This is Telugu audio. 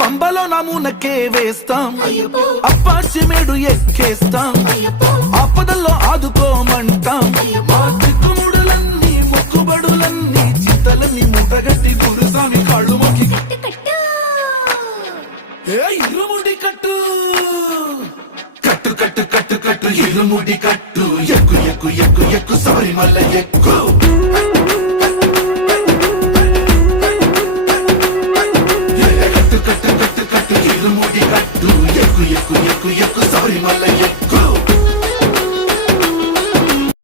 పంబలో నమూనకే వేస్తాం అప్పాచి మేడు ఎక్కేస్తాం ఆపదల్లో ఆదుకోమంటాం మా చిక్కుముడులన్నీ మొక్కుబడులన్నీ చింతలన్నీ మూటగట్టి గురుసామి కాళ్ళు మొక్కి ఇరుముడి కట్టు కట్టు కట్టు కట్టు కట్టు ఇరుముడి కట్టు ఎక్కు ఎక్కు ఎక్కు ఎక్కు శబరిమల ఎక్కు